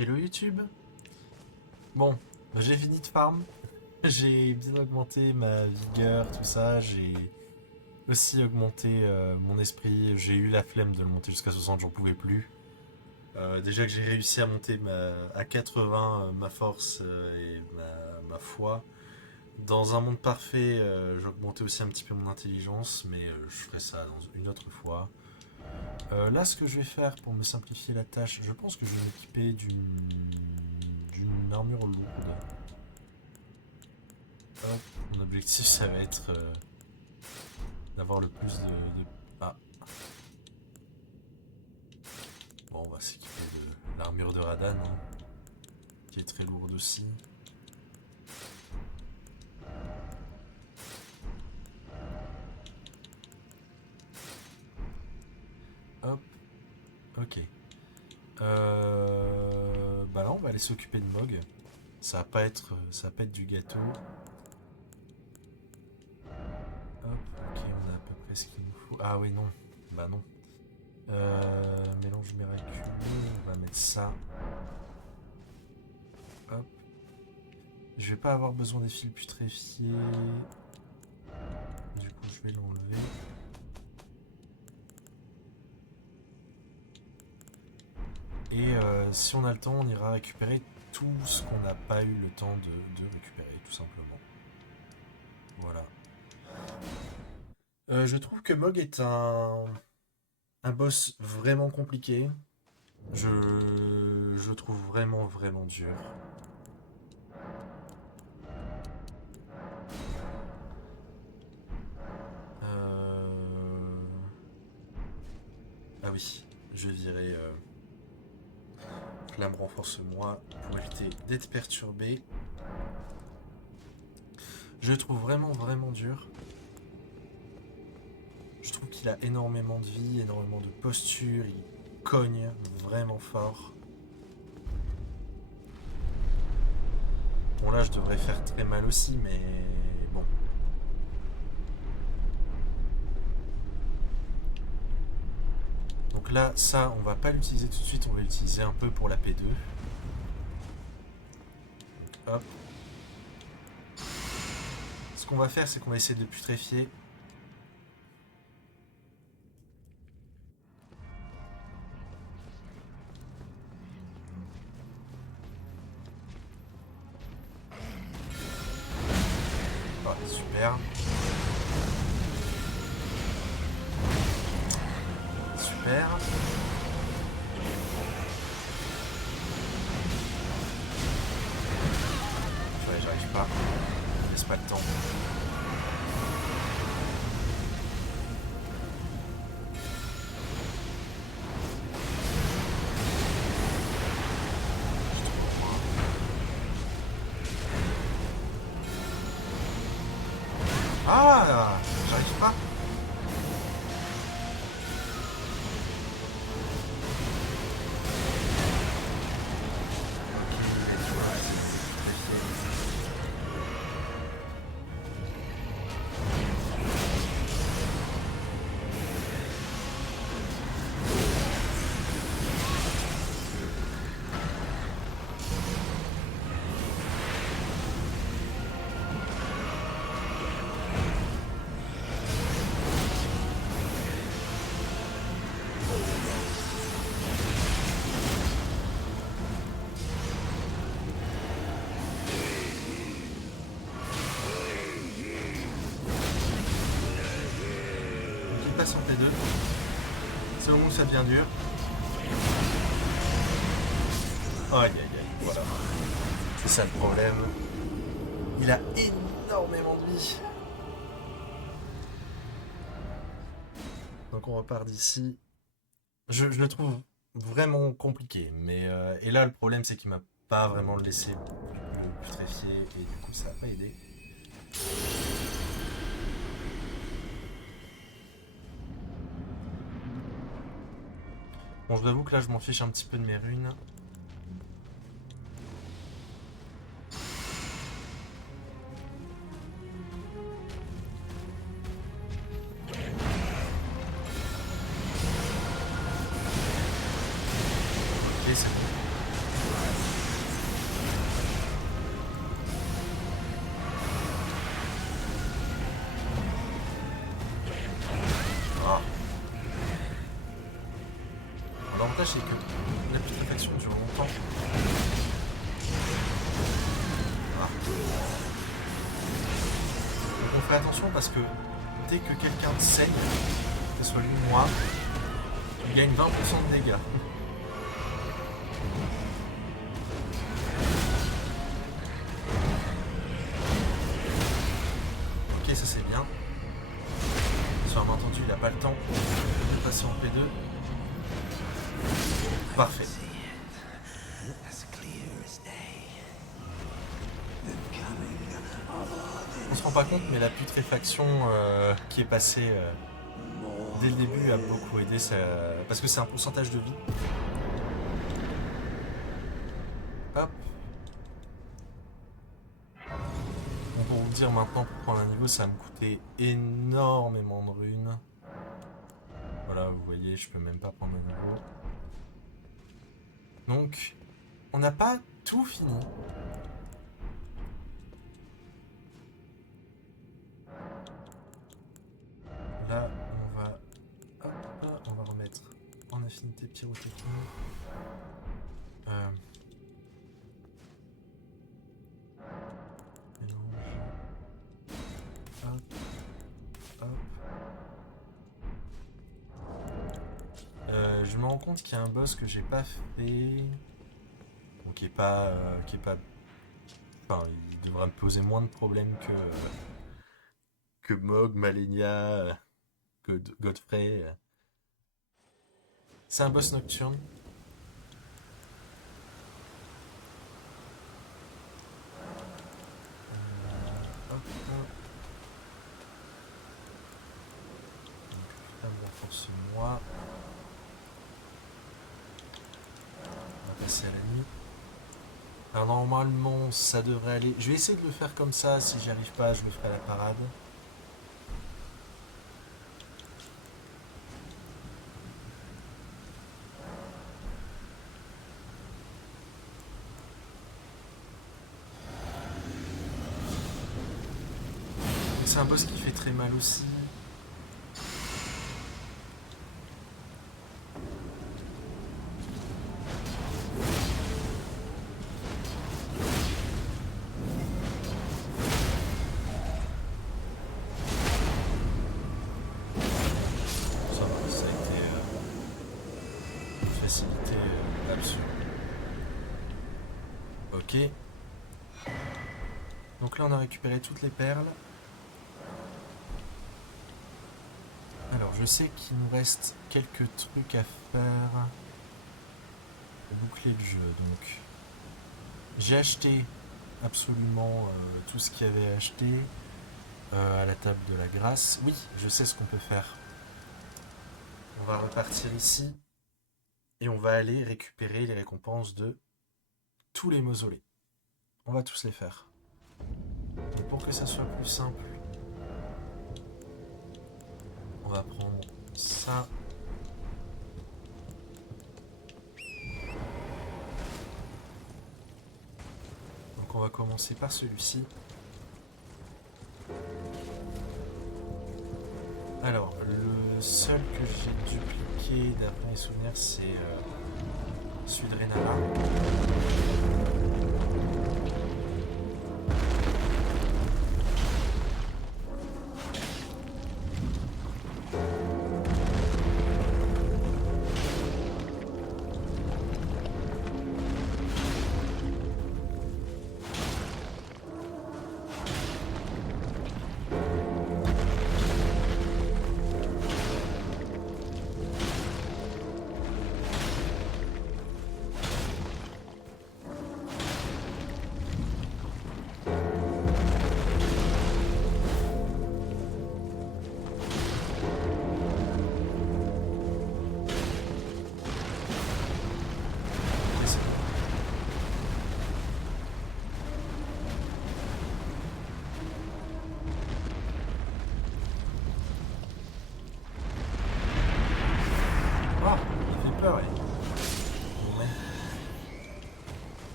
Hello YouTube. Bon, j'ai fini de farm. J'ai bien augmenté ma vigueur, tout ça. J'ai aussi augmenté mon esprit. J'ai eu la flemme de le monter jusqu'à 60, j'en pouvais plus. Déjà que j'ai réussi à monter à 80 ma force et ma foi. Dans un monde parfait, j'augmentais aussi un petit peu mon intelligence, mais je ferai ça une autre fois. Là, ce que je vais faire pour me simplifier la tâche, je pense que je vais m'équiper d'une armure lourde. Hop, mon objectif, ça va être d'avoir le plus de... Ah, bon, on va s'équiper de l'armure de Radan, hein, qui est très lourde aussi. Hop, ok. Bah là, on va aller s'occuper de Mog. Ça va pas être du gâteau. Hop, ok, on a à peu près ce qu'il nous faut. Ah oui, non. Bah non. Mélange miraculeux, on va mettre ça. Hop. Je vais pas avoir besoin des fils putréfiés. Du coup, je vais l'enlever. Et si on a le temps, on ira récupérer tout ce qu'on n'a pas eu le temps de récupérer, tout simplement. Voilà. Je trouve que Mog est un boss vraiment compliqué. Je trouve vraiment, vraiment dur. Euh... Ah oui, je dirais Flamme renforce-moi pour éviter d'être perturbé. Je le trouve vraiment, vraiment dur. Je trouve qu'il a énormément de vie, énormément de posture, il cogne vraiment fort. Bon là je devrais faire très mal aussi, mais bon. Donc là, ça, on va pas l'utiliser tout de suite, on va l'utiliser un peu pour la P2. Hop. Ce qu'on va faire, c'est qu'on va essayer de putréfier. Oh, super. Super. Ouais, j'arrive pas. Laisse pas le temps. Ah, j'arrive pas. Donc il passe entre les deux. C'est au moment où ça devient dur. Aïe aïe aïe, voilà. C'est ça le problème. Il a énormément de vie. Donc on repart d'ici. Je le trouve vraiment compliqué. Mais et là le problème c'est qu'il m'a pas vraiment laissé le putréfier et du coup ça n'a pas aidé. Bon, je vous avoue que là je m'en fiche un petit peu de mes runes. Ok, c'est bon. l'avantage c'est que la putréfaction dure longtemps. Voilà. Donc on fait attention parce que dès que quelqu'un saigne, que ce soit lui ou moi, il gagne 20% de dégâts. Ok, ça c'est bien. Bien entendu, il n'a pas le temps de passer en P2. Parfait. On se rend pas compte, mais la putréfaction qui est passée dès le début a beaucoup aidé, parce que c'est un pourcentage de vie. Hop. Bon, pour vous dire maintenant, pour prendre un niveau, ça va me coûter énormément de runes. Voilà, vous voyez, je peux même pas prendre un niveau. Donc, on n'a pas tout fini. Là, on va remettre en affinité pyrotechnie. Mélange. Hop, hop. Je me rends compte qu'il y a un boss que j'ai pas fait. Bon, qui est pas. Enfin, il devrait me poser moins de problèmes que Mog, Malenia, Godfrey. C'est un boss nocturne. Hop, hop. Donc, renforce-moi. On va passer à la nuit. Alors normalement ça devrait aller. Je vais essayer de le faire comme ça, si j'y arrive pas je le ferai à la parade. C'est un boss qui fait très mal aussi. Ça va, ça a été une facilité absolue. Ok. Donc là on a récupéré toutes les perles. Alors je sais qu'il nous reste quelques trucs à faire pour boucler le jeu. Donc j'ai acheté absolument tout ce qu'il y avait à acheter à la table de la grâce. Oui, je sais ce qu'on peut faire. On va repartir ici et on va aller récupérer les récompenses de tous les mausolées. On va tous les faire. Donc pour que ça soit plus simple, on va prendre ça. Donc on va commencer par celui-ci. Alors, le seul que j'ai dupliqué d'après mes souvenirs, c'est celui de Renala.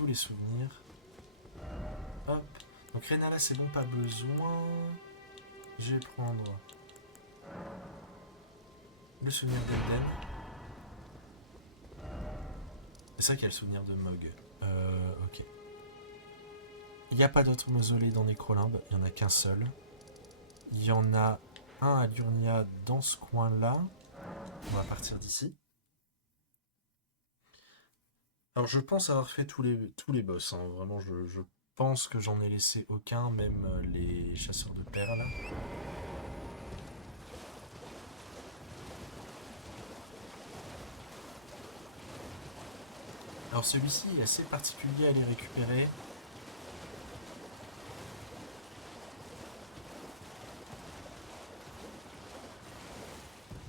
tous les souvenirs. Hop. Donc Renala, c'est bon, pas besoin. Je vais prendre le souvenir d'Elden. C'est ça qu'il y a le souvenir de Mog. Ok. Il n'y a pas d'autres mausolées dans Necrolimbe, il n'y en a qu'un seul. Il y en a un à Liurnia dans ce coin-là. On va partir d'ici. Alors je pense avoir fait tous les boss. Hein. Vraiment, je pense que j'en ai laissé aucun, même les chasseurs de perles. Alors celui-ci est assez particulier à les récupérer.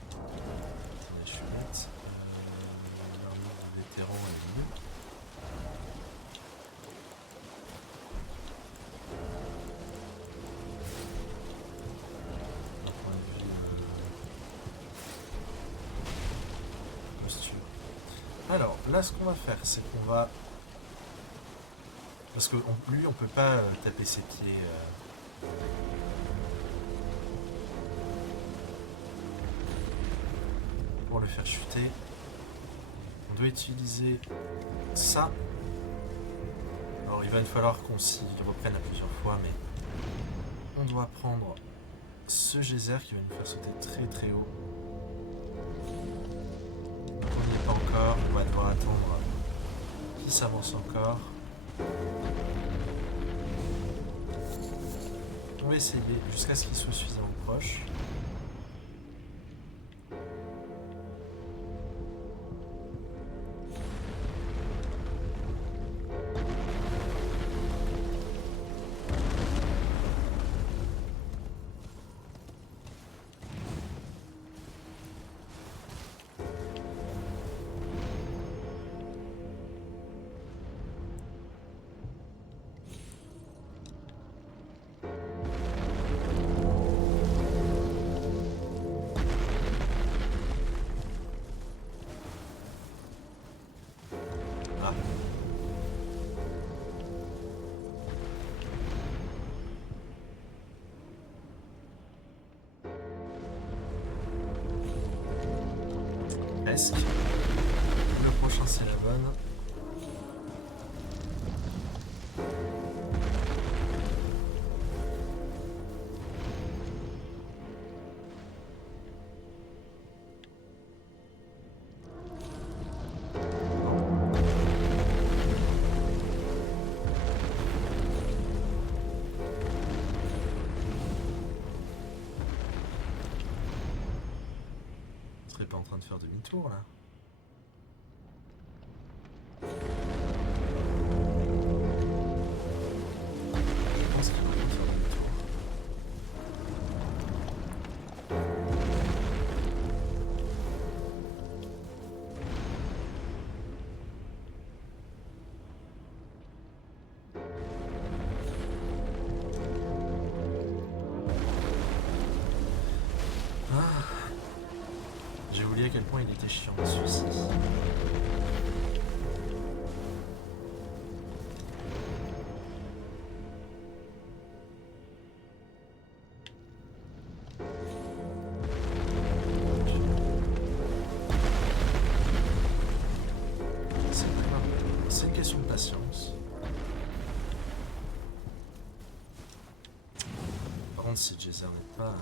Attendez, je suis bête. L'armure de vétéran est mieux. D'un point de vue posture. Alors, là, ce qu'on va faire, c'est qu'on va... Parce que lui, on peut pas taper ses pieds. Pour le faire chuter. On doit utiliser ça. Alors, il va falloir qu'on s'y reprenne à plusieurs fois, mais... On doit prendre ce geyser qui va nous faire sauter très très haut. On n'y est pas encore, on va devoir attendre qu'il s'avance encore. On va essayer jusqu'à ce qu'il soit suffisamment proche. Ah. Presque. Le prochain c'est la bonne. On serait pas en train de faire demi-tour là. Je pense qu'il est en train de faire demi-tour. J'ai oublié à quel point il était chiant celui-ci. C'est une question de patience. Par contre, si Jazer n'est pas...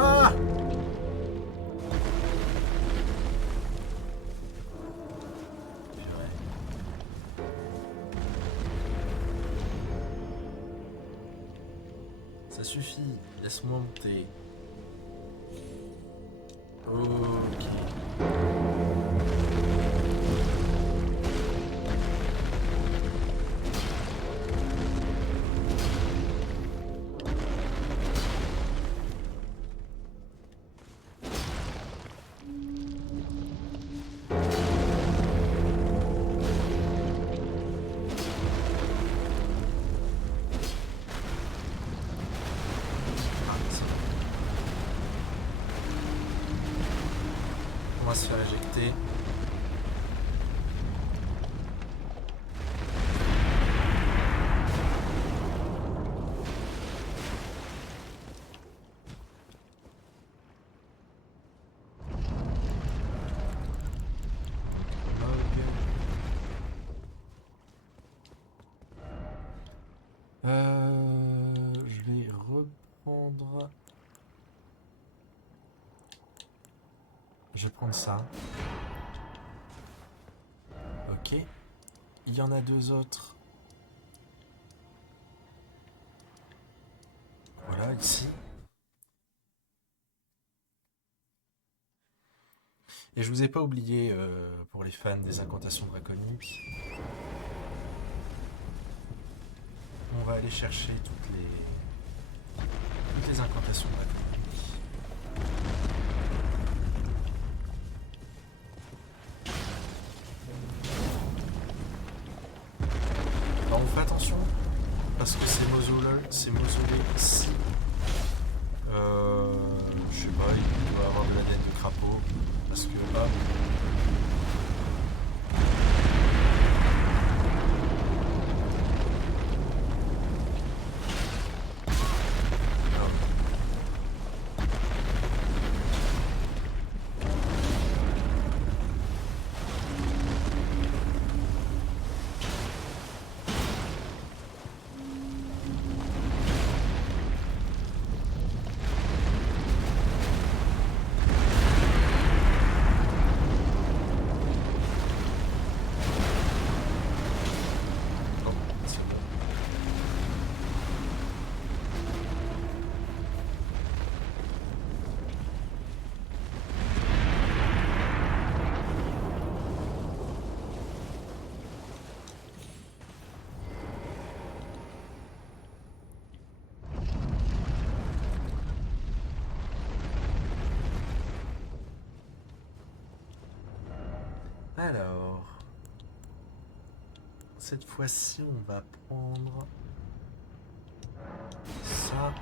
Ah! Purée. Ça suffit, laisse-moi monter. Ok. va se faire éjecter. Je vais reprendre. Je vais prendre ça. Ok. Il y en a deux autres. Voilà, ici. Et je vous ai pas oublié, pour les fans des incantations draconiques, on va aller chercher toutes les incantations draconiques. Alors on fait attention, parce que ces mausolées ici, je sais pas, il doit y avoir de l'ADN de crapaud, parce que là, non, c'est bon. Alors, cette fois-ci, on va prendre ça.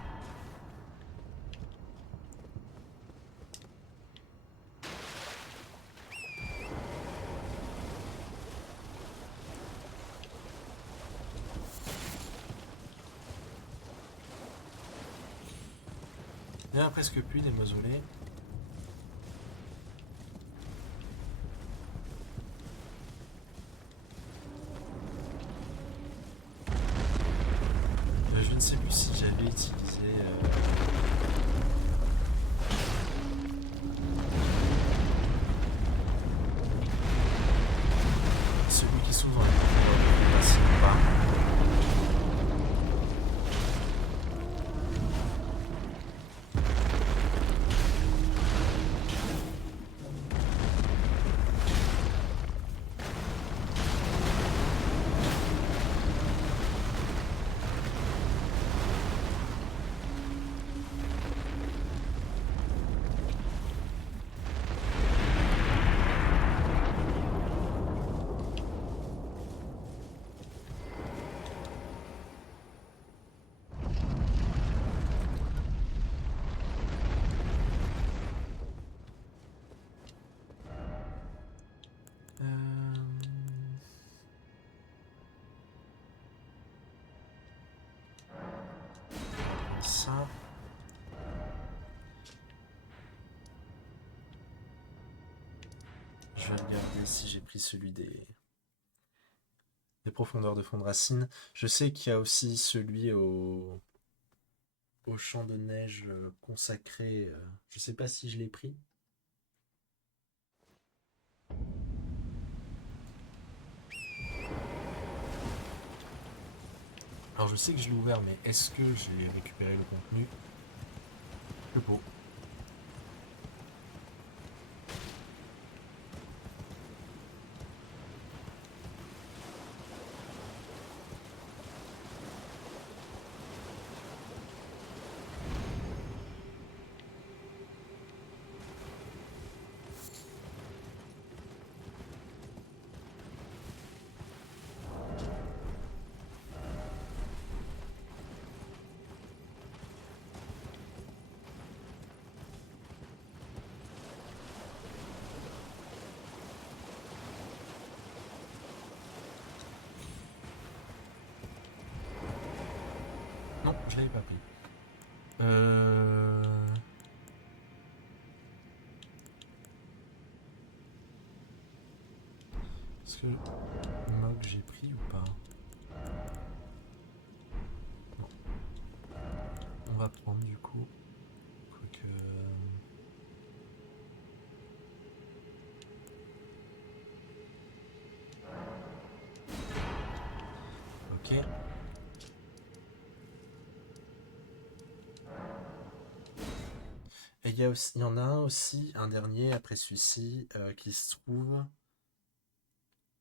Il n'y en a presque plus des mausolées. Je ne sais plus si j'avais utilisé celui qui s'ouvre dans les profondeurs de Fondracine ou pas. Ça. Je vais regarder si j'ai pris celui des profondeurs de Fondracine. Je sais qu'il y a aussi celui au champ de neige consacré. Je sais pas si je l'ai pris. Alors je sais que je l'ai ouvert, mais est-ce que j'ai récupéré le contenu? Le pot. je l'avais pas pris. Euh... Est-ce que Mog j'ai pris ou pas? Non. On va prendre du coup. Quoique. Ok. Et il y en a un aussi, un dernier après celui-ci, qui se trouve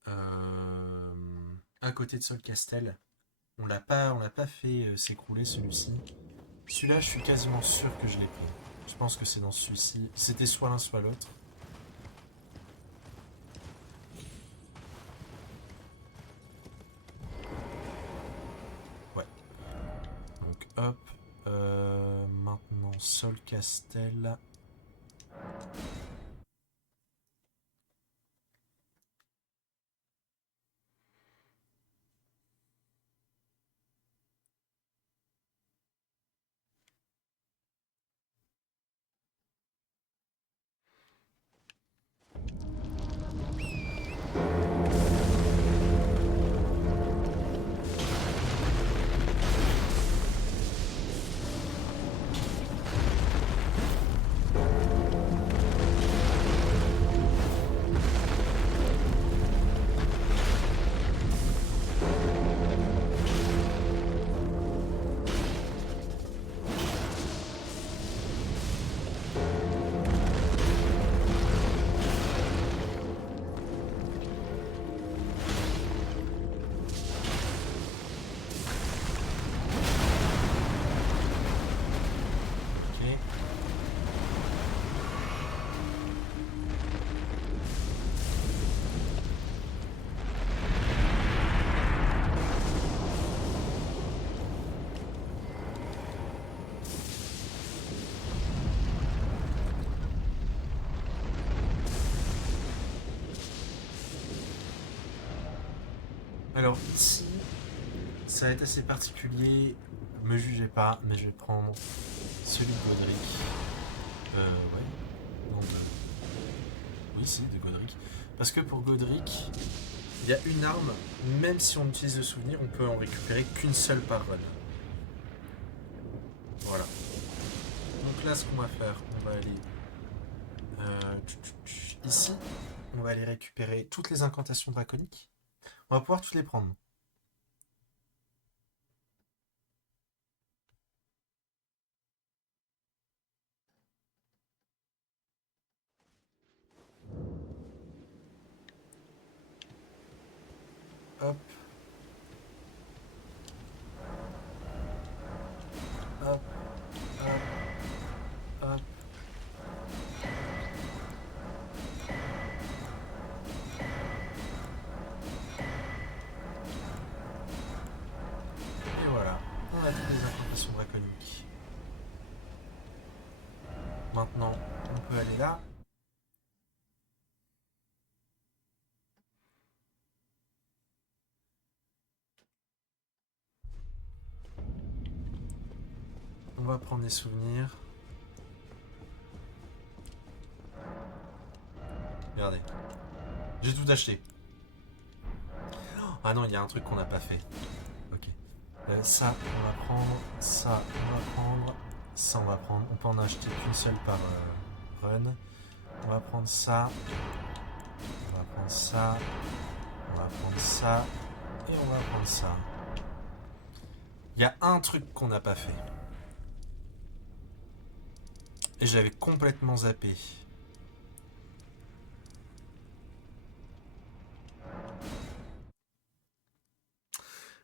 à côté de Solcastel. On l'a pas fait s'écrouler celui-ci. Celui-là, je suis quasiment sûr que je l'ai pris. Je pense que c'est dans celui-ci. C'était soit l'un soit l'autre. Ouais. Donc hop. Maintenant Solcastel. Ok. Alors ici, ça va être assez particulier. Me jugez pas, mais je vais prendre celui de Godric. Ouais. Non, oui, si, de Godric. Parce que pour Godric, il y a une arme, même si on utilise le souvenir, on peut en récupérer qu'une seule par run. Voilà. Donc là, ce qu'on va faire, on va aller ici. On va aller récupérer toutes les incantations draconiques. On va pouvoir toutes les prendre. Hop, hop, hop, hop. Et voilà, on a toutes les incantations draconiques. Maintenant, on peut aller là. On va prendre des souvenirs. Regardez. J'ai tout acheté. Ah non, il y a un truc qu'on n'a pas fait. Ok. Ça, on va prendre. Ça, on va prendre. Ça, on va prendre. On peut en acheter qu'une seule par run. On va prendre ça. On va prendre ça. On va prendre ça. Et on va prendre ça. Il y a un truc qu'on n'a pas fait. Et j'avais complètement zappé.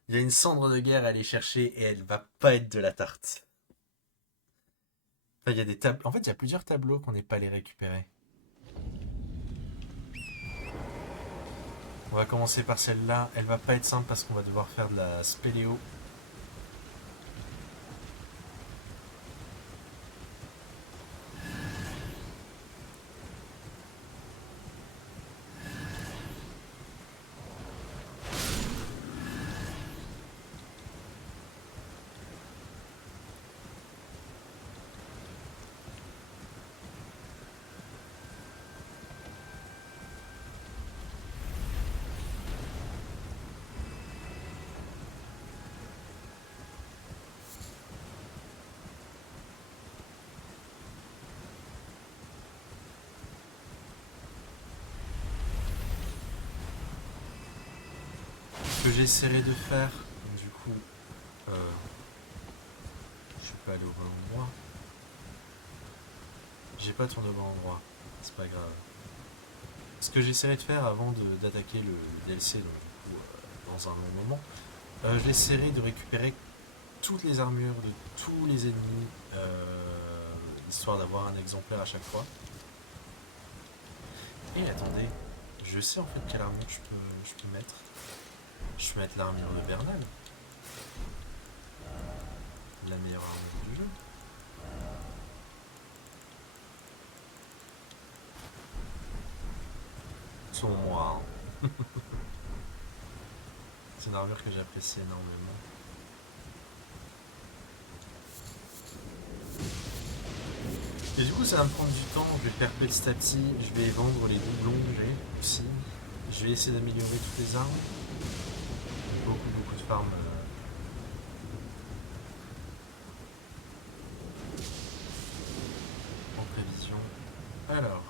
Il y a une cendre de guerre à aller chercher et elle va pas être de la tarte. Enfin, il y a des tableaux. En fait, il y a plusieurs tableaux qu'on n'est pas allé récupérer. On va commencer par celle-là. Elle va pas être simple parce qu'on va devoir faire de la spéléo. Ce que j'essaierai de faire, du coup, euh, je suis pas allé au bon endroit. J'ai pas tourné au bon endroit, c'est pas grave. Ce que j'essaierai de faire avant d'attaquer le DLC, donc, du coup, dans un long moment, j'essaierai de récupérer toutes les armures de tous les ennemis, histoire d'avoir un exemplaire à chaque fois. Et attendez, je sais en fait quelle armure je peux mettre. Je peux mettre l'armure de Bernal, la meilleure armure du jeu. Selon moi, hein. C'est une armure que j'apprécie énormément. Et du coup, ça va me prendre du temps, je vais le faire petit à petit, je vais vendre les doublons que j'ai aussi. Je vais essayer d'améliorer toutes les armes. Beaucoup de farm. En prévision. Alors,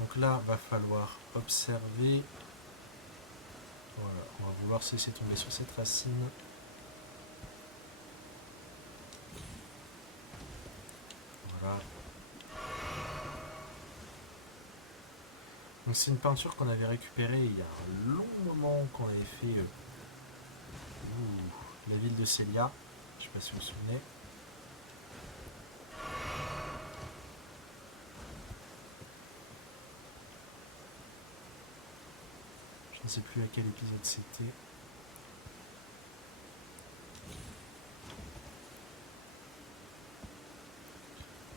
donc là, va falloir observer. Voilà, on va vouloir se laisser tomber sur cette racine. Voilà. Donc c'est une peinture qu'on avait récupérée il y a un long moment qu'on avait fait la ville de Célia. Je sais pas si vous vous souvenez. Je ne sais plus à quel épisode c'était.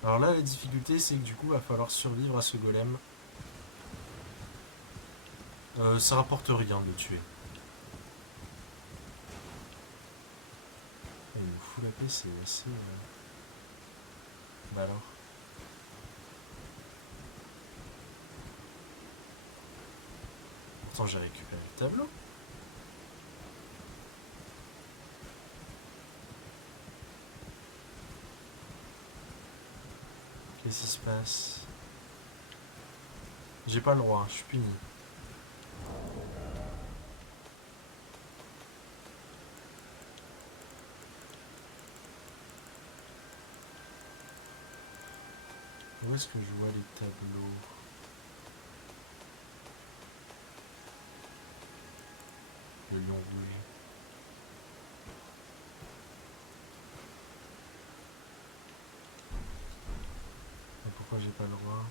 Alors là, la difficulté, c'est que du coup, il va falloir survivre à ce golem. Ça rapporte rien de le tuer. Et il nous fout la paix, c'est assez... Bah alors. Pourtant, j'ai récupéré le tableau. Qu'est-ce qui se passe? J'ai pas le droit, je suis puni. Où est-ce que je vois les tableaux? Le lion rouge. Mais pourquoi j'ai pas le droit?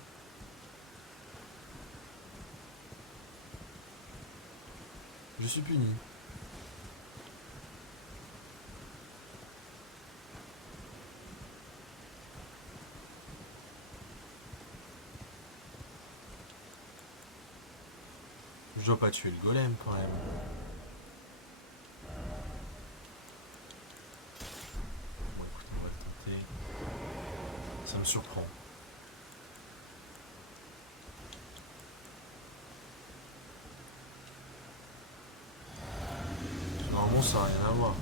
Je suis puni. Je dois pas tuer le golem quand même. Bon écoute, on va le tenter. Ça me surprend. Normalement ça n'a rien à voir.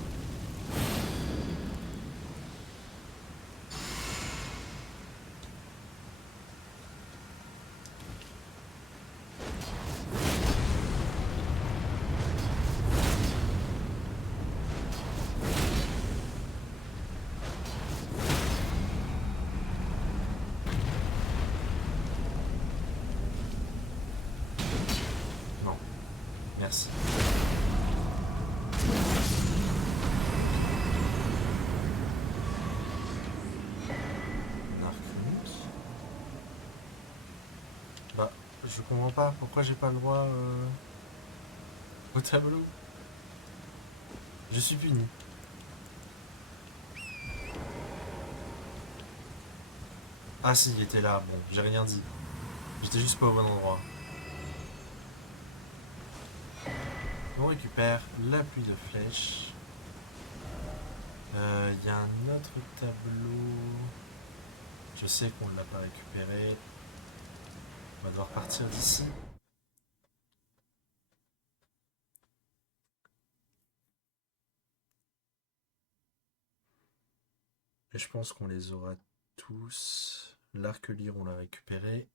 Non. Merci. Narconique. Bah, je comprends pas. Pourquoi j'ai pas le droit au tableau? Je suis puni. Ah si, il était là. Bon, j'ai rien dit. J'étais juste pas au bon endroit. On récupère l'appui de flèche. Il y a un autre tableau. Je sais qu'on ne l'a pas récupéré. On va devoir partir d'ici. Et je pense qu'on les aura tous. L'arc-lyre, on l'a récupéré.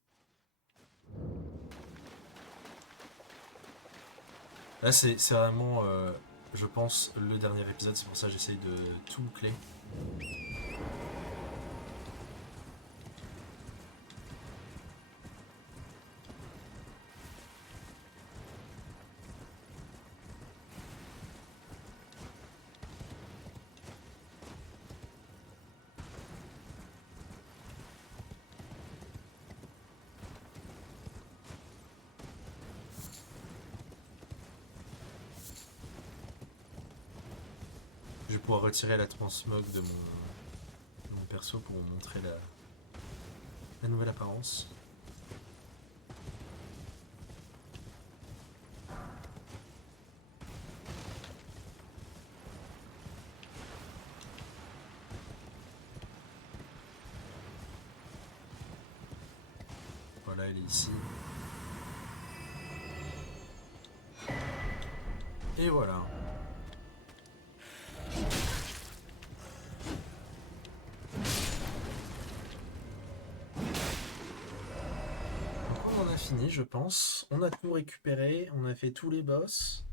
Là, c'est vraiment, je pense, le dernier épisode. C'est pour ça que j'essaye de tout boucler. Je vais pouvoir retirer la transmog de mon perso pour vous montrer la nouvelle apparence. Voilà, elle est ici. Et voilà. Donc on en a fini, je pense. On a tout récupéré, on a fait tous les boss.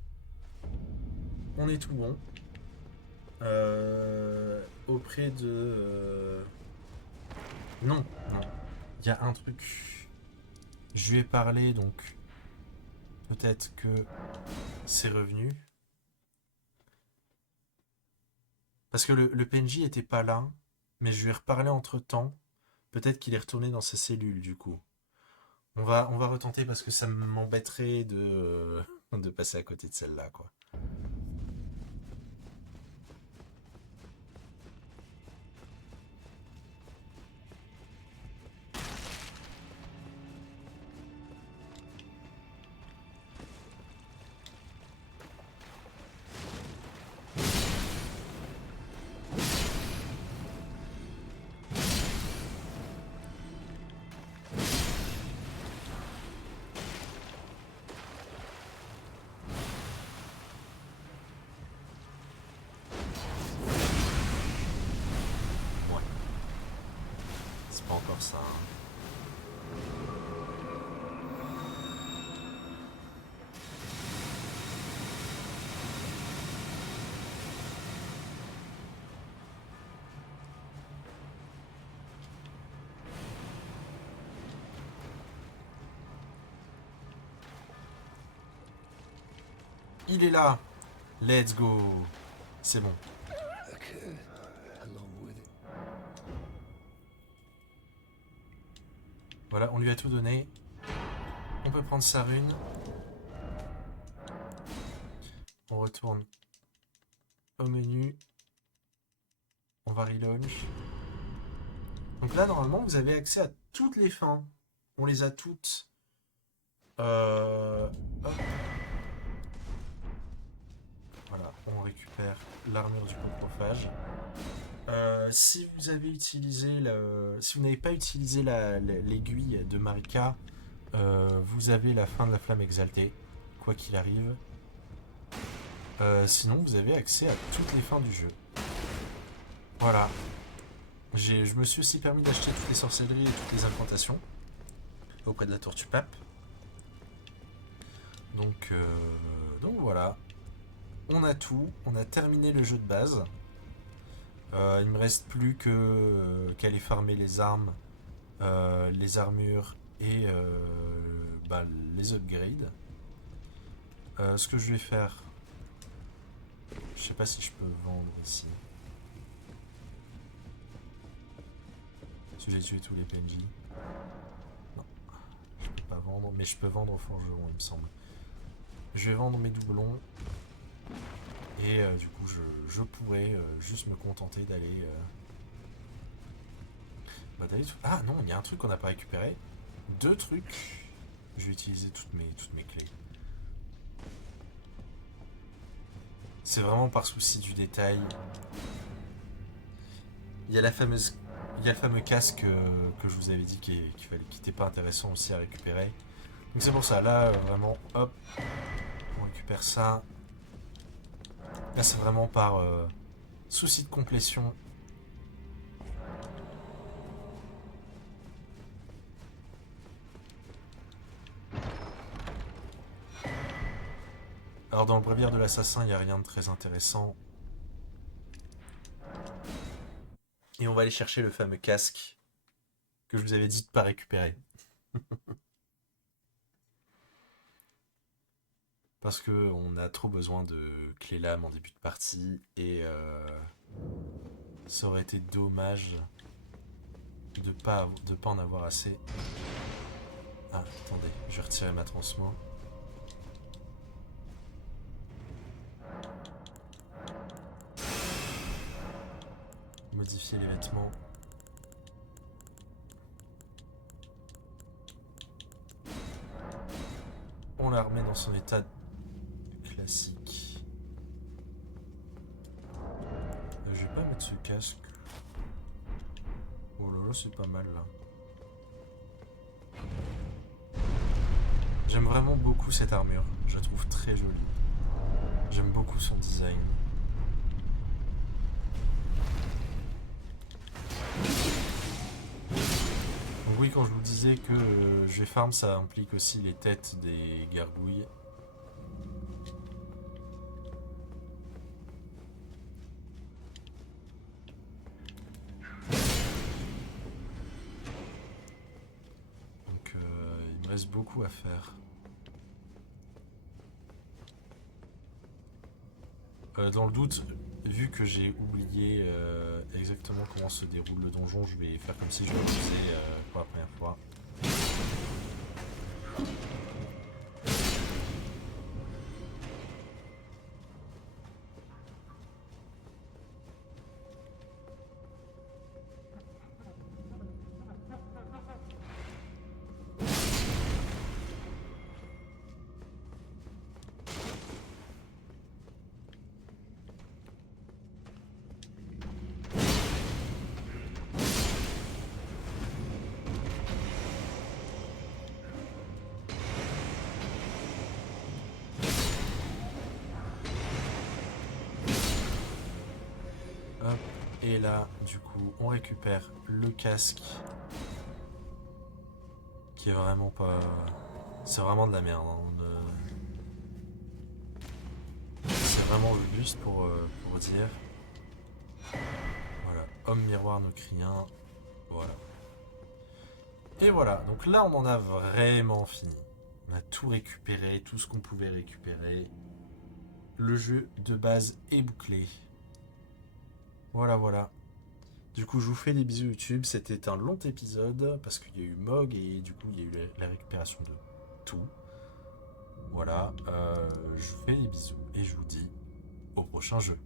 On est tout bon. Auprès de... Non, non. Il y a un truc. Je lui ai parlé, donc peut-être que c'est revenu. Parce que le PNJ était pas là, mais je lui ai reparlé entre temps. Peut-être qu'il est retourné dans sa cellule du coup. On va retenter parce que ça m'embêterait de passer à côté de celle-là, quoi. Ouais, c'est pas encore ça, hein. Il est là. Let's go. C'est bon. Voilà, on lui a tout donné. On peut prendre sa rune. On retourne au menu. On va relaunch. Donc là, normalement, vous avez accès à toutes les fins. On les a toutes. Hop. Voilà, on récupère l'armure du coprophage. Si vous avez utilisé si vous n'avez pas utilisé l'aiguille de Marika, vous avez la fin de la flamme exaltée, quoi qu'il arrive. Sinon, vous avez accès à toutes les fins du jeu. Voilà. Je me suis aussi permis d'acheter toutes les sorcelleries et toutes les incantations auprès de la Tortue Pape. Donc voilà. On a tout. On a terminé le jeu de base. Il me reste plus qu'à aller farmer les armes, les armures et les upgrades. Ce que je vais faire, je sais pas si je peux vendre ici. Si j'ai tué tous les PNJ. Non, je peux pas vendre, mais je peux vendre au forgeron, il me semble. Je vais vendre mes doublons. Et du coup, je pourrais juste me contenter d'aller. Ah non, il y a un truc qu'on n'a pas récupéré. Deux trucs. Je vais utiliser toutes mes clés. C'est vraiment par souci du détail. Il y a il y a le fameux casque que je vous avais dit qui n'était pas intéressant aussi à récupérer. Donc c'est pour ça, là, vraiment, hop, on récupère ça. Là, c'est vraiment par souci de complétion. Alors dans le bréviaire de l'assassin, il n'y a rien de très intéressant. Et on va aller chercher le fameux casque que je vous avais dit de pas récupérer. Parce que on a trop besoin de clés lames en début de partie et ça aurait été dommage de pas en avoir assez. Ah, attendez, je vais retirer ma transmo. Modifier les vêtements. On la remet dans son état classique. Je vais pas mettre ce casque. Oh là là, c'est pas mal là. J'aime vraiment beaucoup cette armure. Je la trouve très jolie. J'aime beaucoup son design. Donc oui, quand je vous disais que je vais farm, ça implique aussi les têtes des gargouilles. Donc il me reste beaucoup à faire. Dans le doute, vu que j'ai oublié exactement comment se déroule le donjon, je vais faire comme si je le faisais pour la première fois. Hop, et là, du coup, on récupère le casque. Qui est vraiment pas... C'est vraiment de la merde. Hein. C'est vraiment juste pour dire. Voilà, homme miroir nocrien. Voilà. Et voilà, donc là on en a vraiment fini. On a tout récupéré, tout ce qu'on pouvait récupérer. Le jeu de base est bouclé. Voilà, voilà. Du coup, je vous fais des bisous YouTube. C'était un long épisode parce qu'il y a eu Mog et du coup, il y a eu la récupération de tout. Voilà. Je vous fais des bisous et je vous dis au prochain jeu.